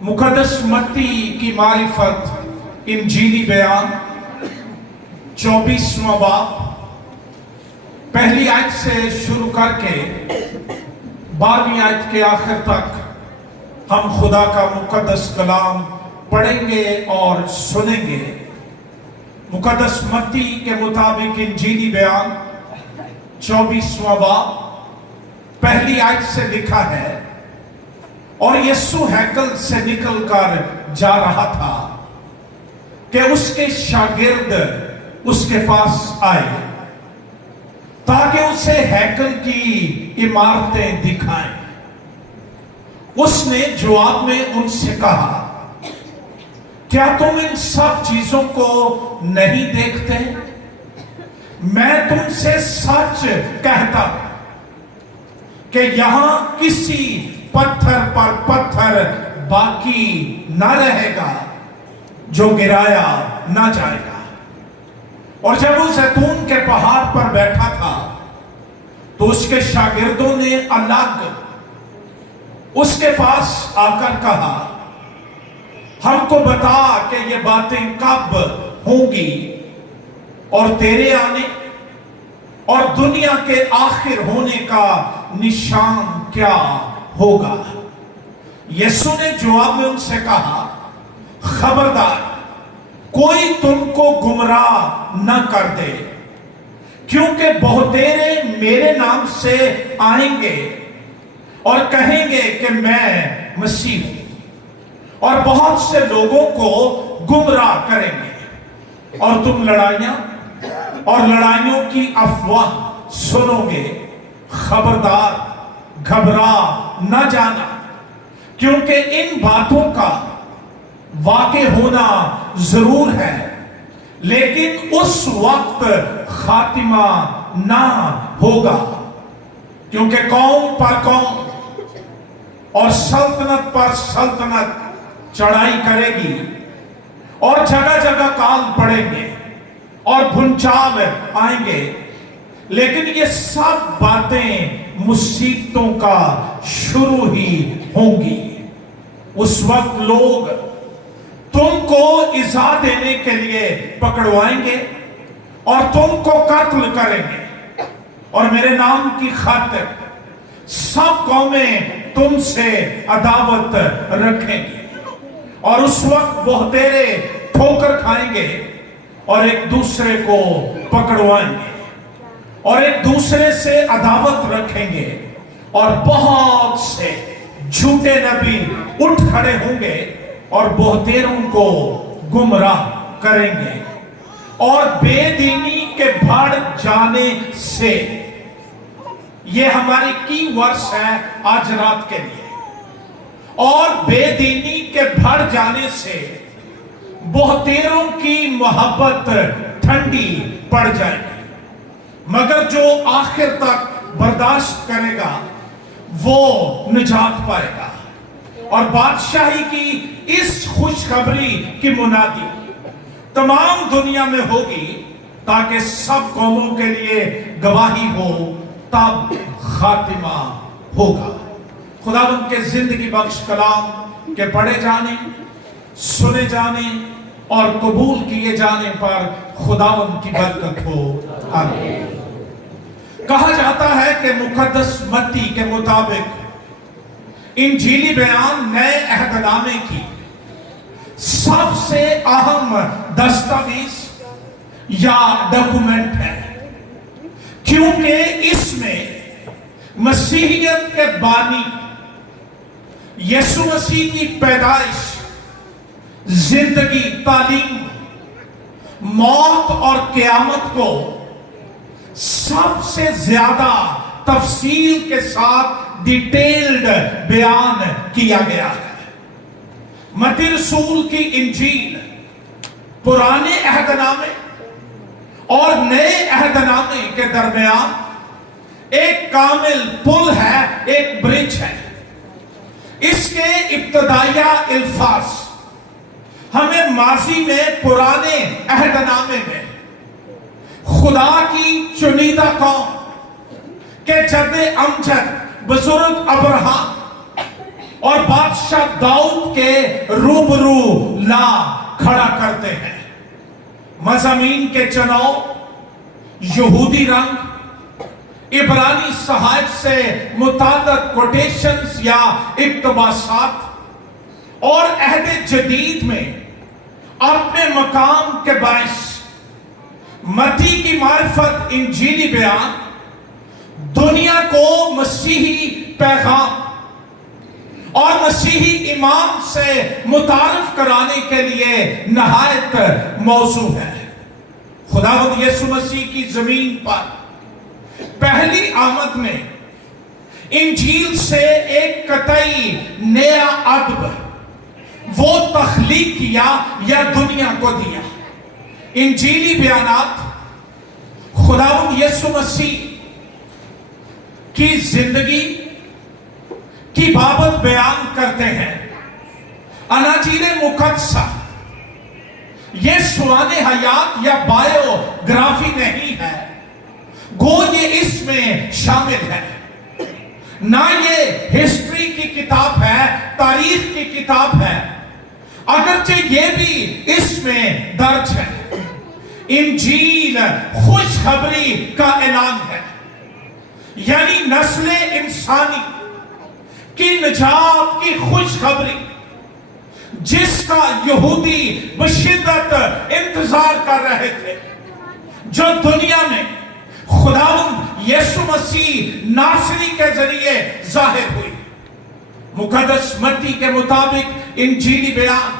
मुकद्दस मत्ती की मारिफत इंजीली बयान 24वां बाब पहली आयत से शुरू करके 12वीं आयत के आखिर तक हम खुदा का मुकद्दस कलाम पढ़ेंगे और सुनेंगे। मुकद्दस मत्ती के मुताबिक इंजीली बयान 24वां बाब पहली आयत से लिखा है, और यीशु हैकल से निकलकर जा रहा था कि उसके शागिर्द उसके पास आए ताकि उसे हैकल की इमारतें दिखाएं। उसने जवाब में उनसे कहा, क्या तुम इन सब चीजों को नहीं देखते? मैं तुमसे सच कहता कि यहां किसी पत्थर पर पत्थर बाकी न रहेगा जो गिराया न जाएगा। और जब वो जैतून के पहाड़ पर बैठा था तो उसके शागिर्दों ने अलग उसके पास आकर कहा, हमको बता कि ये बातें कब होंगी और तेरे आने और दुनिया के आखिर होने का निशान क्या होगा। यीशु ने जवाब में उनसे कहा, खबरदार कोई तुमको गुमराह न कर दे, क्योंकि बहुतेरे मेरे नाम से आएंगे और कहेंगे कि मैं मसीह हूं, और बहुत से लोगों को गुमराह करेंगे। और तुम लड़ाइयां और लड़ाइयों की अफवाह सुनोगे। खबरदार घबरा न जाना, क्योंकि इन बातों का वाक़े होना जरूर है, लेकिन उस वक्त खातिमा ना होगा। क्योंकि कौम पर कौम और सल्तनत पर सल्तनत चढ़ाई करेगी और जगह जगह काल पड़ेंगे और भूचाल आएंगे, लेकिन ये सब बातें मुसीबतों का शुरू ही होंगी। उस वक्त लोग तुमको इज़ा देने के लिए पकड़वाएंगे और तुमको कत्ल करेंगे, और मेरे नाम की खातिर सब कौमें तुमसे अदावत रखेंगी। और उस वक्त बहुतेरे ठोकर खाएंगे और एक दूसरे को पकड़वाएंगे और एक दूसरे से अदावत रखेंगे, और बहुत से झूठे नबी उठ खड़े होंगे और बहुतेरों को गुमराह करेंगे। और बेदीनी के बढ़ जाने से, ये हमारी की वर्ष है आज रात के लिए, और बेदीनी के बढ़ जाने से बहुतेरों की मोहब्बत ठंडी पड़ जाएगी, मगर जो आखिर तक बर्दाश्त करेगा वो निजात पाएगा। और बादशाही की इस खुशखबरी की मुनादी तमाम दुनिया में होगी, ताकि सब कौमों के लिए गवाही हो, तब खातिमा होगा। खुदावंद के जिंदगी बख्श कलाम के पढ़े जाने, सुने जाने और कबूल किए जाने पर खुदावंद की बरकत हो, आमीन। कहा जाता है कि मुकद्दस मत्ती के मुताबिक इंजीली बयान नए अहदनामे की सबसे अहम दस्तावेज या डॉक्यूमेंट है, क्योंकि इसमें मसीहियत के बानी यीशु मसीह की पैदाइश, जिंदगी, तालीम, मौत और क़यामत को सबसे ज्यादा तफसील के साथ डिटेल्ड बयान किया गया है। मत्ती रसूल की इंजील पुराने अहदनामे और नए अहदनामे के दरमियान एक कामिल पुल है, एक ब्रिज है। इसके इब्तदाइया अल्फाज हमें माजी में पुराने अहदनामे में खुदा की चुनीदा कौम के जद्दे अमजद बुजुर्ग अब्राहम اور بادشاہ داؤد کے روبرو لا کھڑا کرتے ہیں۔ مضامین کے چناؤ، یہودی رنگ، عبرانی صحائف سے متعدد کوٹیشنز یا اقتباسات، اور عہد جدید میں اپنے مقام کے باعث متی کی معرفت انجیلی بیان دنیا کو مسیحی پیغام اور مسیحی ایمان سے متعارف کرانے کے لیے نہایت موزوں ہے۔ خداوند یسوع مسیح کی زمین پر پہلی آمد میں انجیل سے ایک قطعی نیا ادب وہ تخلیق کیا یا دنیا کو دیا۔ انجیلی بیانات خداوند یسوع مسیح کی زندگی کی بابت بیان کرتے ہیں۔ اناجیل مقدسہ یہ سوانح حیات یا بائیوگرافی نہیں ہے، گو یہ اس میں شامل ہے، نہ یہ ہسٹری کی کتاب ہے، تاریخ کی کتاب ہے، اگرچہ یہ بھی اس میں درج ہے۔ انجیل خوشخبری کا اعلان ہے، یعنی نسل انسانی کی نجات کی خوشخبری جس کا یہودی بشدت انتظار کر رہے تھے، جو دنیا میں خداوند یسوع مسیح ناصری کے ذریعے ظاہر ہوئی۔ مقدس متی کے مطابق انجیلی بیان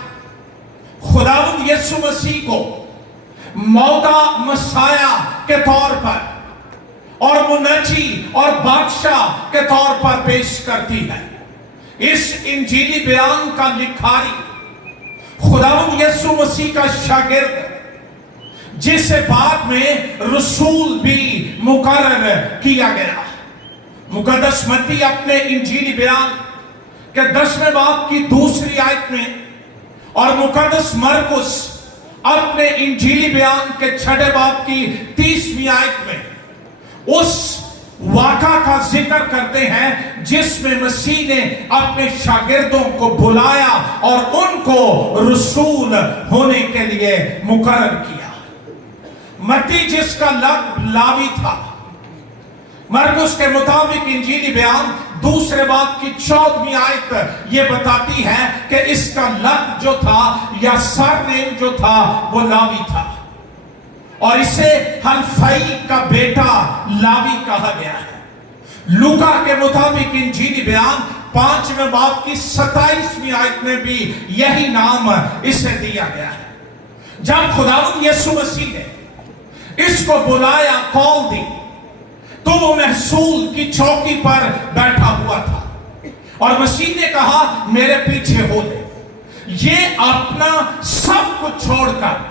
خداوند یسوع مسیح کو موعودہ مسیح کے طور پر اور منجی اور بادشاہ کے طور پر پیش کرتی ہے۔ اس انجیلی بیان کا لکھاری خداوند یسوع مسیح کا شاگرد، جسے بعد میں رسول بھی مقرر کیا گیا۔ مقدس متی اپنے انجیلی بیان کے 10ویں باب کی 2 آیت میں اور مقدس مرکس اپنے انجیلی بیان کے 6 باب کی 30 آیت میں اس واقعہ کا ذکر کرتے ہیں جس میں مسیح نے اپنے شاگردوں کو بلایا اور ان کو رسول ہونے کے لیے مقرر کیا۔ متی جس کا لقب لاوی تھا، مرکس کے مطابق انجیلی بیان 2 باب کی 14 آیت یہ بتاتی ہے کہ اس کا لقب جو تھا یا سرنیم جو تھا وہ لاوی تھا، اور اسے حلفائی کا بیٹا لاوی کہا گیا ہے۔ لوکا کے مطابق انجیلی بیان 5ویں باب کی 27 آیت میں بھی یہی نام اسے دیا گیا ہے۔ جب خداوند یسوع مسیح نے اس کو بلایا، کال دی، تو وہ محصول کی چوکی پر بیٹھا ہوا تھا اور مسیح نے کہا میرے پیچھے ہو لے۔ یہ اپنا سب کچھ چھوڑ کر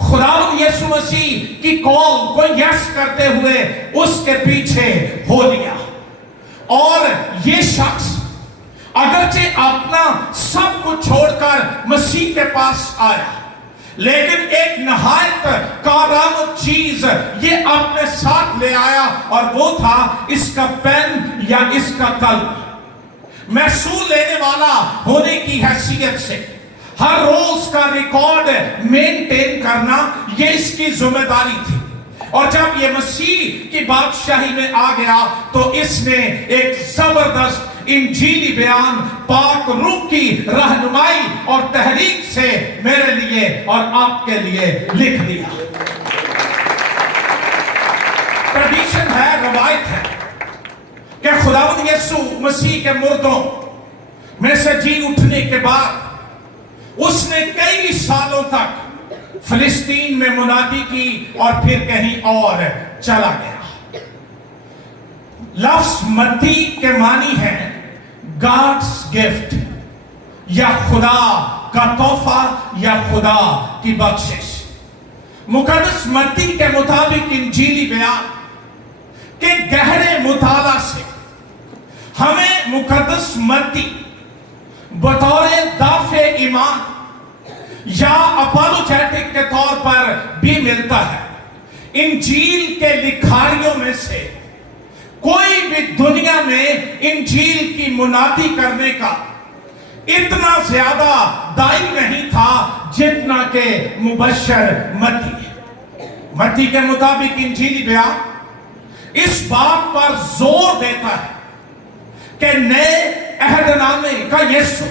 خداوند یسوع مسیح کی کال کو یس کرتے ہوئے اس کے پیچھے ہو لیا، اور یہ شخص اگرچہ اپنا سب کچھ چھوڑ کر مسیح کے پاس آیا، لیکن ایک نہایت کارآمد چیز یہ اپنے ساتھ لے آیا، اور وہ تھا اس کا پین یا اس کا قلم۔ محصول لینے والا ہونے کی حیثیت سے ہر روز کا ریکارڈ مینٹین کرنا یہ اس کی ذمہ داری تھی، اور جب یہ مسیح کی بادشاہی میں آ گیا تو اس نے ایک زبردست انجیلی بیان پاک روح کی رہنمائی اور تحریک سے میرے لیے اور آپ کے لیے لکھ دیا۔ ٹریڈیشن ہے، روایت ہے کہ خداوند یسوع مسیح کے مردوں میں سے جی اٹھنے کے بعد اس نے کئی سالوں تک فلسطین میں منادی کی اور پھر کہیں اور چلا گیا۔ لفظ متی کے معنی ہے God's gift یا خدا کا تحفہ یا خدا کی بخشش۔ مقدس متی کے مطابق انجیلی بیان کے گہرے مطالعہ سے ہمیں مقدس متی بطور دافع ایمان یا اپالوجیٹک کے طور پر بھی ملتا ہے۔ انجیل کے لکھاریوں میں سے کوئی بھی دنیا میں انجیل کی منادی کرنے کا इतना ज्यादा दाई नहीं था जितना के मुबश्शर मत्ती के मुताबिक इंजीली बयान इस बात पर जोर देता है कि नए अहदनामे का यीशु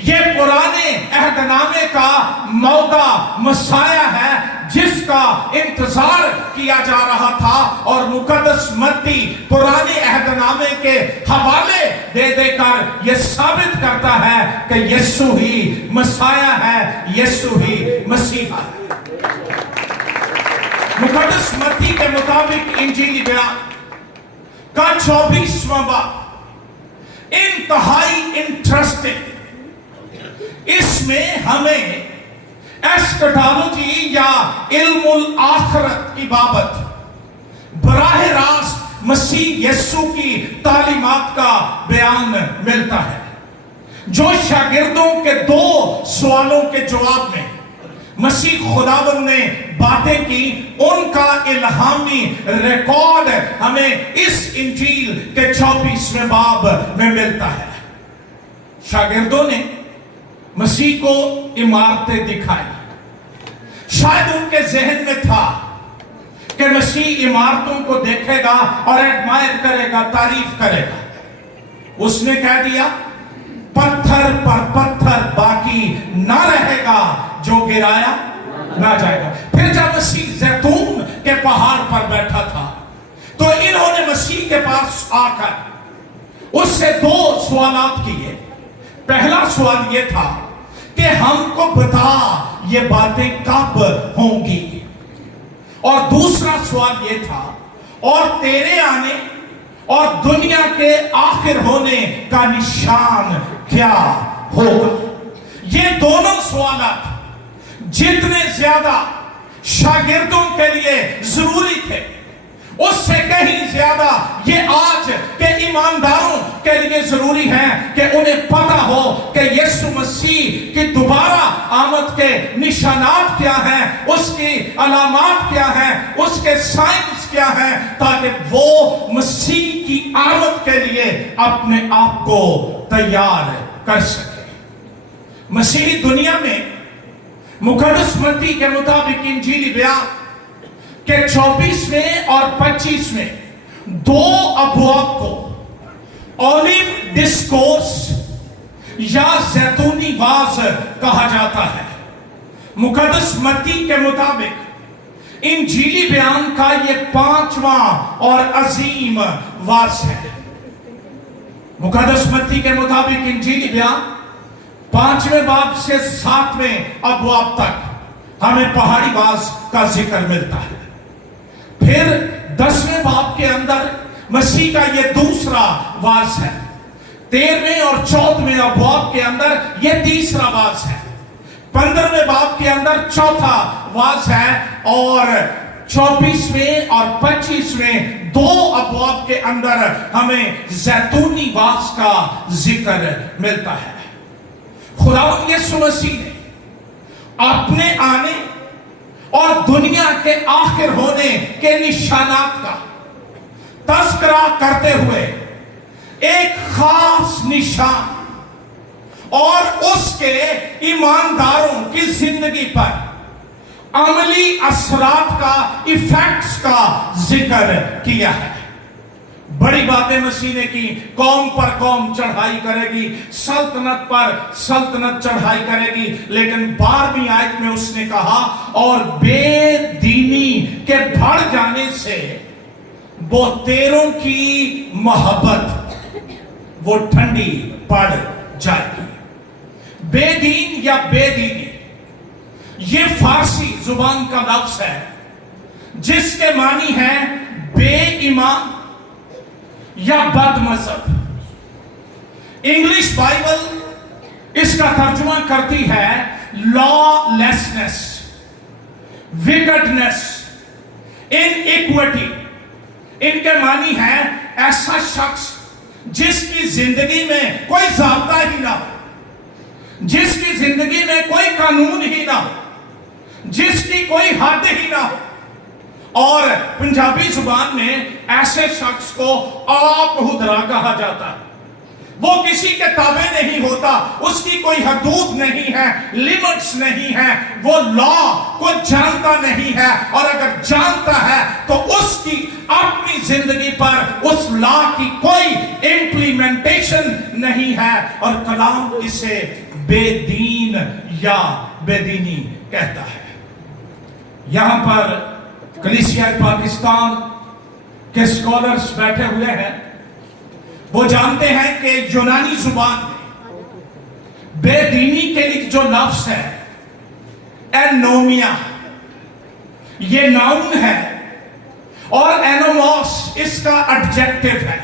ये पुराने अहदनामे का मौदा मसाया है जिसका इंतजार किया जा रहा था। और मुकद्दस मत्ती पुराने अहदनामे के हवाले दे देकर यह साबित करता है कि यीशु ही मसाया है, यीशु ही मसीहा है। मुकद्दस मत्ती के मुताबिक इंजीली बयान का 24वां बाब इंतहाई इंटरेस्टिंग, इसमें हमें एस्कटोलॉजी या इल्मुल आखिरत की बाबत बराह रास्त मसीह यीशु की तालीमात का बयान मिलता है, जो शागिर्दों के 2 सवालों के जवाब में मसीह खुदावंद ने बातें की, उनका इल्हामी रिकॉर्ड हमें इस इंजील के 24वें बाब में मिलता है। शागिर्दों ने मसीह को इमारतें दिखाई। शायद उनके जहन में था कि मसीह इमारतों को देखेगा और एडमायर करेगा, तारीफ करेगा। उसने कह दिया पत्थर पर पत्थर बाकी ना रहेगा जो गिराया ना जाएगा। फिर जब मसीह जैतून के पहाड़ पर बैठा था तो इन्होंने मसीह के पास आकर उससे 2 सवालात किए। पहला सवाल यह था कि हमको बता ये बातें कब होंगी, और दूसरा सवाल यह था और तेरे आने और दुनिया के आखिर होने का निशान क्या होगा। ये दोनों सवाल जितने ज्यादा शागिर्दों के लिए जरूरी थे, उससे कहीं ज्यादा ये आज के ईमानदारों के लिए जरूरी है कि उन्हें पता हो कि यीशु मसीह की दोबारा आमद के निशानात क्या हैं, उसकी अलामात क्या हैं, उसके साइंस क्या हैं, ताकि वो मसीह की आमद के लिए अपने आप को तैयार कर सके। मसीही दुनिया में मुकद्दस मत्ती के मुताबिक इंजीली बयान के 24वें और 25वें 2 अबवाब को ओलिव डिस्कोर्स या जैतूनी वाज कहा जाता है। मुकद्दस मत्ती के मुताबिक इंजीली बयान का यह 5वां और अजीम वाज है। मुकद्दस मत्ती के मुताबिक इंजीली बयान 5वें बाब से 7वें अबवाब तक हमें पहाड़ी वाज का जिक्र मिलता है। फिर 10वें बाब के अंदर मसीह का यह दूसरा वाज है। 13वें और 14वें अबवाब के अंदर यह तीसरा वाज है। 15वें बाब के अंदर चौथा वाज है और 24वें और 25वें 2 अबवाब के अंदर हमें जैतूनी वाज का जिक्र मिलता है। खुदावंद यीशु मसीह ने अपने आने और दुनिया के आखिर होने के निशानात का तस्करा करते हुए एक खास निशान और उसके ईमानदारों की जिंदगी पर अमली असरात का, इफेक्ट्स का जिक्र किया है। बड़ी बातें मसीह ने की। कौम पर कौम चढ़ाई करेगी, सल्तनत पर सल्तनत चढ़ाई करेगी, लेकिन 12वीं आयत में उसने कहा और बेदीनी के बढ़ जाने से बहुतेरों की मोहब्बत वो ठंडी पड़ जाएगी। बेदीन या बेदीनी ये फारसी जुबान का लफ्ज है जिसके मानी है बेईमान या बदमज़हब। इंग्लिश बाइबल इसका तर्जुमा करती है लॉलेसनेस, विकेडनेस, इनइक्विटी। इनके मानी है ऐसा शख्स जिसकी जिंदगी में कोई ज़ाब्ता ही ना हो, जिसकी जिंदगी में कोई कानून ही ना हो, जिसकी कोई हद ही ना हो। और पंजाबी जुबान में ऐसे शख्स को आप हुदरा कहा जाता है। وہ کسی کے تابع نہیں ہوتا, اس کی کوئی حدود نہیں ہے, لیمٹس نہیں ہے, وہ لا کو جانتا نہیں ہے, اور اگر جانتا ہے تو اس کی اپنی زندگی پر اس لا کی کوئی امپلیمنٹیشن نہیں ہے, اور کلام اسے بے دین یا بے دینی کہتا ہے. یہاں پر کلیسیا پاکستان کے اسکالرز بیٹھے ہوئے ہیں, وہ جانتے ہیں کہ یونانی زبان میں بے دینی کے لیے جو لفظ ہے اینومیا, یہ ناؤن ہے, اور اینوموس اس کا ایڈجیکٹو ہے.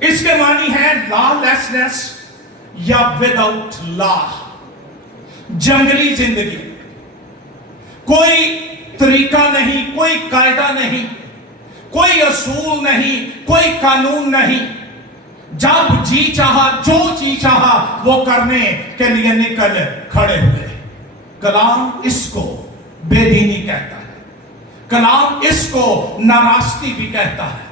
اس کے معنی ہے لا لیسنس یا وداؤٹ لا, جنگلی زندگی, کوئی طریقہ نہیں, کوئی قاعدہ نہیں, کوئی اصول نہیں, کوئی قانون نہیں, جب جی چاہا جو جی چاہا وہ کرنے کے لیے نکل کھڑے ہوئے. کلام اس کو بے دینی کہتا ہے, کلام اس کو ناراستی بھی کہتا ہے.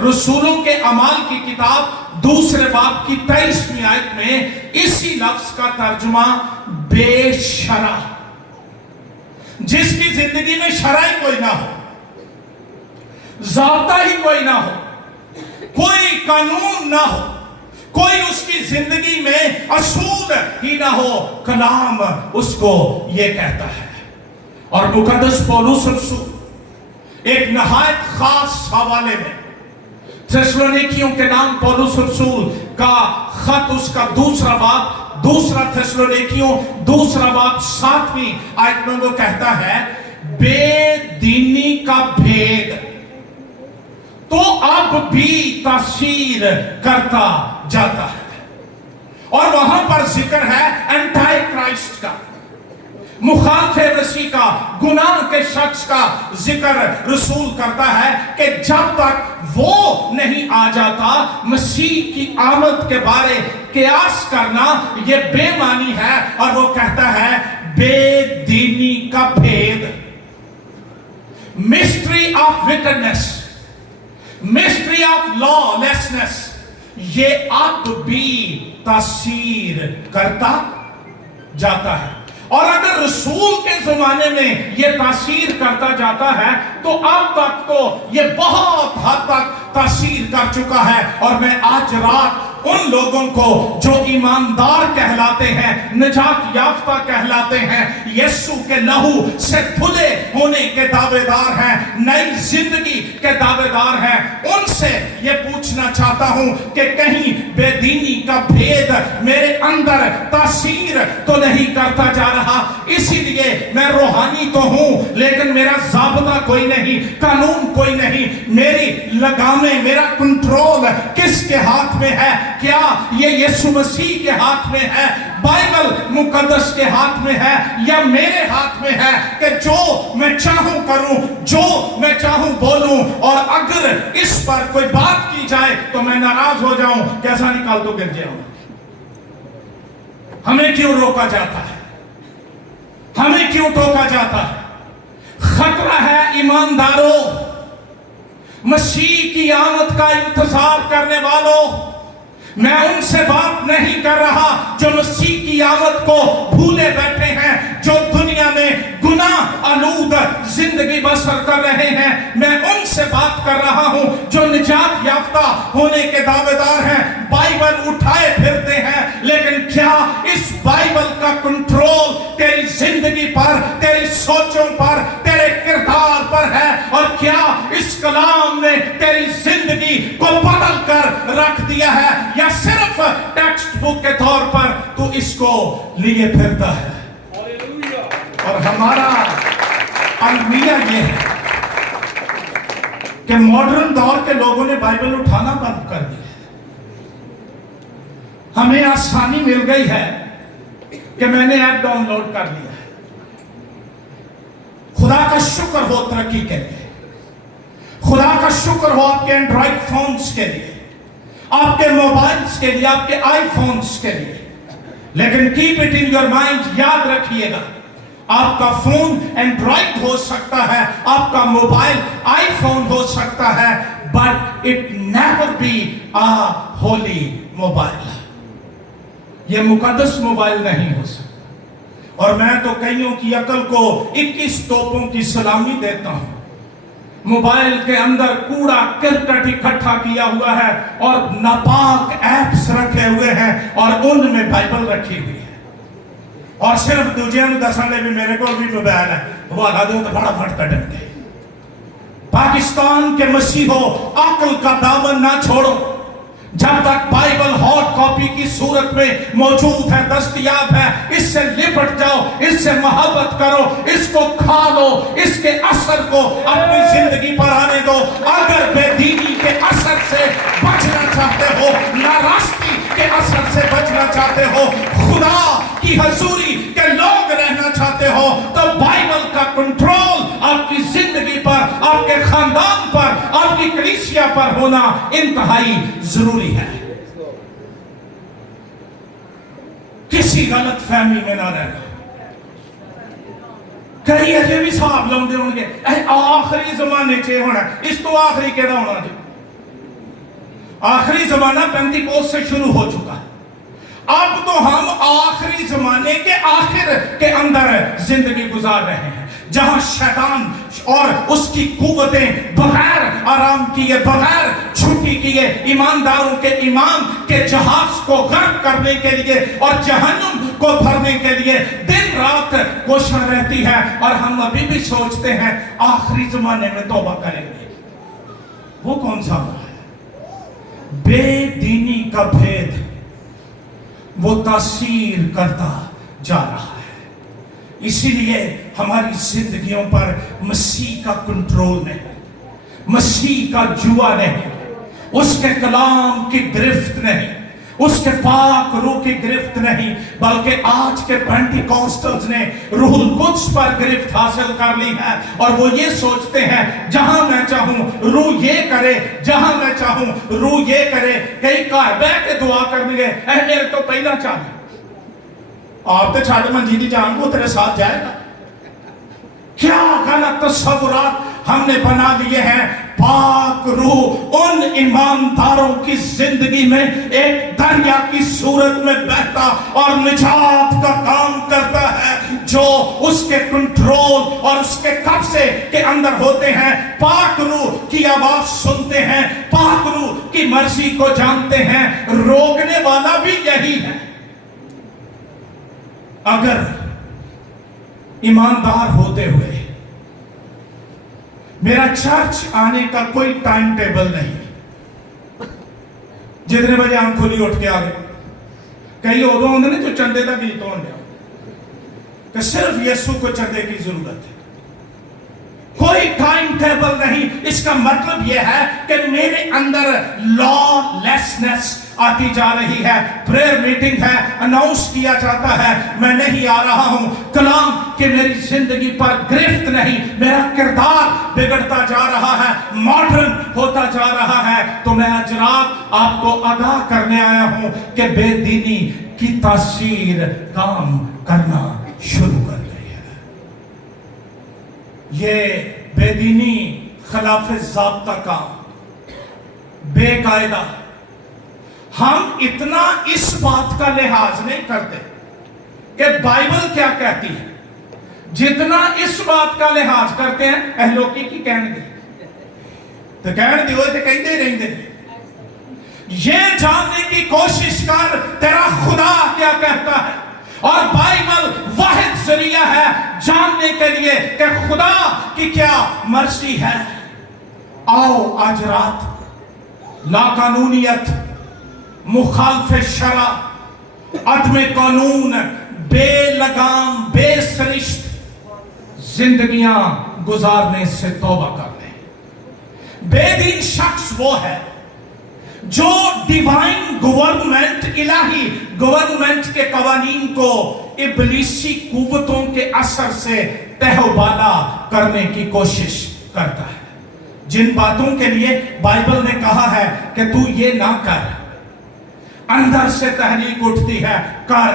رسولوں کے اعمال کی کتاب 2 باب کی 23ویں آیت میں اسی لفظ کا ترجمہ بے شرع, جس کی زندگی میں شرع ہی کوئی نہ ہو, ضابطہ ہی کوئی نہ ہو, کوئی قانون نہ ہو, کوئی اس کی زندگی میں اصول ہی نہ ہو, کلام اس کو یہ کہتا ہے. اور مقدس پولس رسول ایک نہایت خاص حوالے میں, تھیسلونیکیوں کے نام پولس رسول کا خط, اس کا 2 باب, 2 تھیسلونیکیوں 2 باب 7ویں آیت میں وہ کہتا ہے بے دینی کا بھید تو اب بھی تاثیر کرتا جاتا ہے. اور وہاں پر ذکر ہے اینٹائی کرائسٹ کا, مخالف مسیح کا, گناہ کے شخص کا ذکر رسول کرتا ہے کہ جب تک وہ نہیں آ جاتا مسیح کی آمد کے بارے قیاس کرنا یہ بے معنی ہے. اور وہ کہتا ہے بے دینی کا بھید, mystery of wickedness, mystery of lawlessness, یہ اب بھی تاثیر کرتا جاتا ہے. اور اگر رسول کے زمانے میں یہ تاثیر کرتا جاتا ہے تو اب تک تو یہ بہت حد تک تاثیر کر چکا ہے. اور میں آج رات ان لوگوں کو جو ایماندار کہلاتے ہیں, نجات یافتہ کہلاتے ہیں, یسوع کے لہو سے دھلے ہونے کے دعوے دار ہیں, نئی زندگی کے دعوے دار ہیں, ان سے یہ پوچھنا چاہتا ہوں کہ کہیں بے دینی کا بھید میرے اندر تاثیر تو نہیں کرتا جا رہا. اسی لیے میں روحانی تو ہوں لیکن میرا ضابطہ کوئی نہیں, قانون کوئی نہیں, میری لگامیں, میرا کنٹرول کس کے ہاتھ میں ہے؟ کیا یہ یسوع مسیح کے ہاتھ میں ہے, بائبل مقدس کے ہاتھ میں ہے, یا میرے ہاتھ میں ہے کہ جو میں چاہوں کروں, جو میں چاہوں بولوں, اور اگر اس پر کوئی بات کی جائے تو میں ناراض ہو جاؤں, کیسا نکال تو گر جاؤں. ہمیں کیوں روکا جاتا ہے, ہمیں کیوں ٹوکا جاتا ہے؟ خطرہ ہے ایمانداروں, مسیح کی آمد کا انتظار کرنے والوں. میں ان سے بات نہیں کر رہا جو مسیح کی آمد کو بھولے بیٹھے ہیں, جو دنیا میں گناہ آلود زندگی بسر کر رہے ہیں. میں ان سے بات کر رہا ہوں جو نجات یافتہ ہونے کے دعوے دار ہیں, بائبل اٹھائے پھرتے ہیں, لیکن کیا اس بائبل کا کنٹرول تیری زندگی پر, تیری سوچوں پر, تیرے کردار پر ہے؟ اور کیا اس کلام نے تیری زندگی کو بدل کر رکھ دیا ہے, یا صرف ٹیکسٹ بک کے طور پر تو اس کو لیے پھرتا ہے؟ اور ہمارا المیہ یہ ہے کہ ماڈرن دور کے لوگوں نے بائبل اٹھانا بند کر دیا. ہمیں آسانی مل گئی ہے کہ میں نے ایپ ڈاؤن لوڈ کر لیا ہے. خدا کا شکر ہو ترقی کے لیے, خدا کا شکر ہو آپ کے اینڈرائڈ فونز کے لیے, آپ کے موبائلز کے لیے, آپ کے آئی فونز کے لیے. لیکن keep it in your mind, یاد رکھیے گا آپ کا فون اینڈرائڈ ہو سکتا ہے, آپ کا موبائل آئی فون ہو سکتا ہے, but it never be a holy mobile, ये मुकद्दस मोबाइल नहीं हो सकता। और मैं तो कईयों की अकल को 21 तोपों की सलामी देता हूं। मोबाइल के अंदर कूड़ा करकट इकट्ठा किया हुआ है और नापाक ऐप्स रखे हुए हैं और उनमें बाइबल रखी हुई है। और सिर्फ दूजे दसन भी मेरे को भी मोबाइल है, वो ला दो तो फटाफट कटन दे। पाकिस्तान के मसीहो, अक्ल का दामन ना छोड़ो। जब तक बाइबल हॉट कॉपी की सूरत में मौजूद है, दस्तयाब है, इससे लिपट जाओ, इससे मोहब्बत करो, इसको खा लो, इसके असर को अपनी जिंदगी पर आने दो। अगर बेदीनी के असर से बचना चाहते हो, नाराजगी के असर से बचना चाहते हो, खुदा की हजूरी के लोग रहना चाहते हो, तो बाइबल का कंट्रोल आपकी जिंदगी पर, आपके खानदान पर, आपकी कलीसिया पर होना इंतहाई जरूरी है। किसी गलत फहमी में ना रहना। कई अजे भी हिसाब लाते होंगे, आखिरी जमाने च होना, इस तो आखिरी केड़ा होना जी? आखिरी जमाना पेंतीकोस्त से शुरू हो चुका है। अब तो हम आखिरी जमाने के आखिर के अंदर जिंदगी गुजार रहे हैं, जहां शैतान और उसकी कुव्वतें बगैर आराम किए, बगैर छुट्टी किए, ईमानदारों के ईमान के जहाज को गर्क करने के लिए और जहन्नुम को भरने के लिए दिन रात कोशिश रहती है। और हम अभी भी सोचते हैं आखिरी जमाने में तौबा करेंगे। वो कौन सा है? बेदीनी का भेद वो तासीर करता जा रहा है। इसीलिए हमारी जिंदगियों पर मसीह का कंट्रोल नहीं, मसीह का जुआ नहीं, उसके कलाम की गिरफ्त नहीं, उसके पाक रूह की गिरफ्त नहीं, बल्कि आज के पेंटिकॉस्टल्स ने रूहुल कुद्स पर गिरफ्त हासिल कर ली है। और वो ये सोचते हैं जहां मैं चाहूं रूह ये करे, जहां मैं चाहूं रूह ये करे। कई घर बैठ के दुआ करने गए, मेरे तो पहला चाहिए, आप तो छाड़ मंजी दी जान को तेरे साथ जाएगा। क्या गलत तस्वुरात हमने बना लिए हैं। पाक रूह उन ईमानदारों की जिंदगी में एक दरिया की सूरत में बहता और निजात का काम करता है, जो उसके कंट्रोल और उसके कब्जे के अंदर होते हैं। पाक रूह की आवाज सुनते हैं, पाक रूह की मर्जी को जानते हैं। रोकने वाला भी यही है। अगर ईमानदार होते हुए मेरा चर्च आने का कोई टाइम टेबल नहीं, जितने बजे आंख खोली उठ के आ गए। कई उदों होंगे ना जो चंदे का गीत होने कि सिर्फ यीशु को चंदे की जरूरत है, कोई टाइम टेबल नहीं। इसका मतलब यह है कि मेरे अंदर लॉलेसनेस आती जा रही है। प्रेयर मीटिंग है, अनाउंस किया जाता है, मैं नहीं आ रहा हूं। कलाम कि मेरी जिंदगी पर गिरफ्त नहीं, मेरा किरदार बिगड़ता जा रहा है, मॉडर्न होता जा रहा है। तो मैं आज रात आपको आगाह करने आया हूं कि बेदीनी की तासीर काम करना शुरू कर गई है। ये बेदीनी खिलाफ ज़ाब्ता काम, बेकायदा। हम इतना इस बात का लिहाज नहीं करते कि बाइबल क्या कहती है, जितना इस बात का लिहाज करते हैं अहलोकी की कहने तो कहने दियो तो कहते रहते। ये जानने की कोशिश कर तेरा खुदा क्या कहता है, और बाइबल वाहिद जरिया है जानने के लिए कि खुदा की क्या मर्जी है। आओ आज रात लाकानूनियत, मुखालफे शरा, अदमे कानून, बेलगाम, बेसरिश्त जिंदगियां गुजारने से तौबा कर लें। बेदीन शख्स वो है जो डिवाइन गवर्नमेंट, इलाही गवर्नमेंट के कवानीन को इब्लीसी कुव्वतों के असर से तहबाला करने की कोशिश करता है। जिन बातों के लिए बाइबल ने कहा है कि तू ये ना कर, अंदर से तहरीक उठती है कर।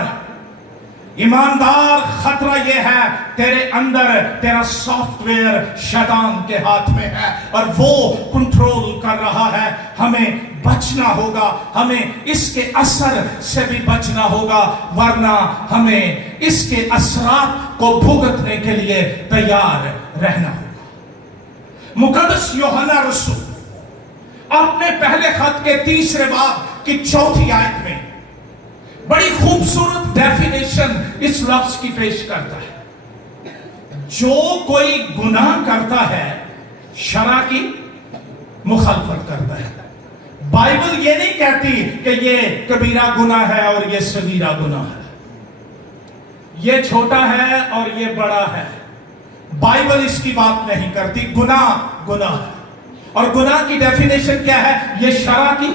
ईमानदार खतरा यह है तेरे अंदर तेरा सॉफ्टवेयर शैतान के हाथ में है और वो कंट्रोल कर रहा है। हमें बचना होगा, हमें इसके असर से भी बचना होगा, वरना हमें इसके असरात को भुगतने के लिए तैयार रहना होगा। मुकद्दस यूहन्ना रसूल अपने पहले खत के 3 बाब की 4 आयत में बड़ी खूबसूरत डेफिनेशन इस लफ्ज की पेश करता है। जो कोई गुनाह करता है शरा की मुखालफत करता है। बाइबल ये नहीं कहती कि ये कबीरा गुनाह है और ये सगीरा गुनाह है, ये छोटा है और ये बड़ा है। बाइबल इसकी बात नहीं करती। गुनाह गुनाह है और गुनाह की डेफिनेशन क्या है? ये शरा की,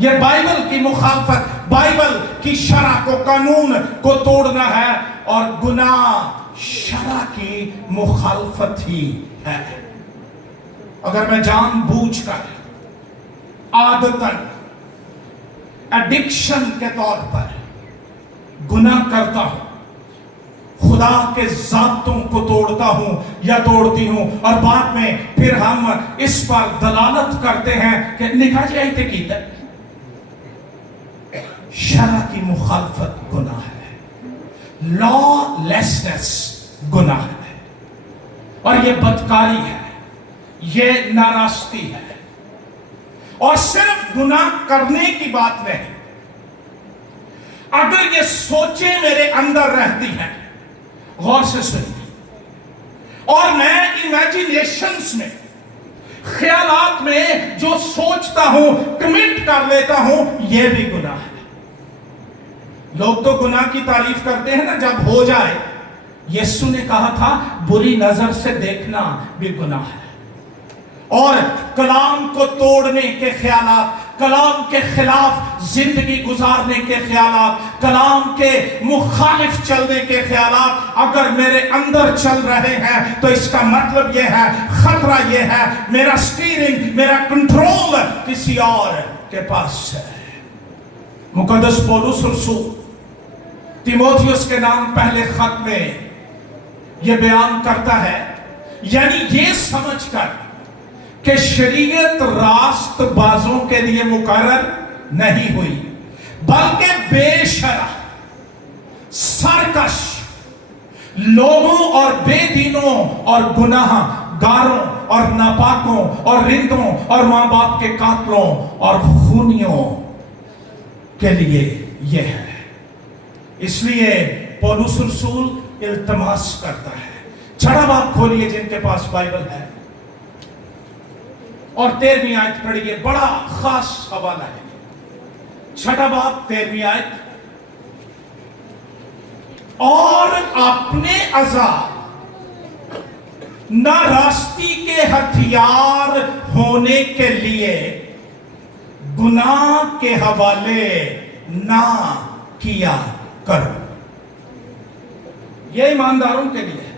ये बाइबल की मुखालफत, बाइबल की शरा को, कानून को तोड़ना है और गुनाह शरा की मुखालफत ही है। अगर मैं जानबूझकर आदतन एडिक्शन के तौर पर गुनाह करता हूं, खुदा के ज़ाब्तों को तोड़ता हूं या तोड़ती हूं और बाद में फिर हम इस पर दलालत करते हैं कि निकाह जायते की शरा की मुखालफत गुनाह है, लॉलेसनेस गुनाह है और ये बदकारी है, ये नारास्ती है। और सिर्फ गुनाह करने की बात नहीं, अगर ये सोचें मेरे अंदर रहती हैं, गौर से सुनिए, और मैं इमेजिनेशंस में, ख्यालात में जो सोचता हूं, कमिट कर लेता हूं, यह भी गुनाह है। लोग तो गुनाह की तारीफ करते हैं ना जब हो जाए। यीशु ने कहा था बुरी नजर से देखना भी गुनाह है। और कलाम को तोड़ने के ख्यालात, कलाम के खिलाफ जिंदगी गुजारने के ख्यालात, कलाम के मुखालिफ चलने के ख्यालात अगर मेरे अंदर चल रहे हैं तो इसका मतलब यह है, खतरा यह है, मेरा स्टीयरिंग, मेरा कंट्रोल किसी और के पास है। मुकद्दस पौलुस रसूल तीमुथियुस के नाम पहले खत में यह बयान करता है, यानी ये समझकर कि शरीयत रास्तबाजों के लिए मुकर्रर नहीं हुई, बल्कि बेशरह, सरकश लोगों और बेदीनों और गुनाहगारों और नापाकों और रिंदों और मां बाप के कातलों और खूनियों के लिए यह है। इसलिए पौलुस रसूल इल्तमास करता है। 6 बाब खोलिए जिनके पास बाइबल है और 13वीं आयत पढ़िए, बड़ा खास हवाला है। 6 बाब 13वीं आयत, और अपने अज़ाब नारास्ती के हथियार होने के लिए गुनाह के हवाले ना किया करो। यह ईमानदारों के लिए है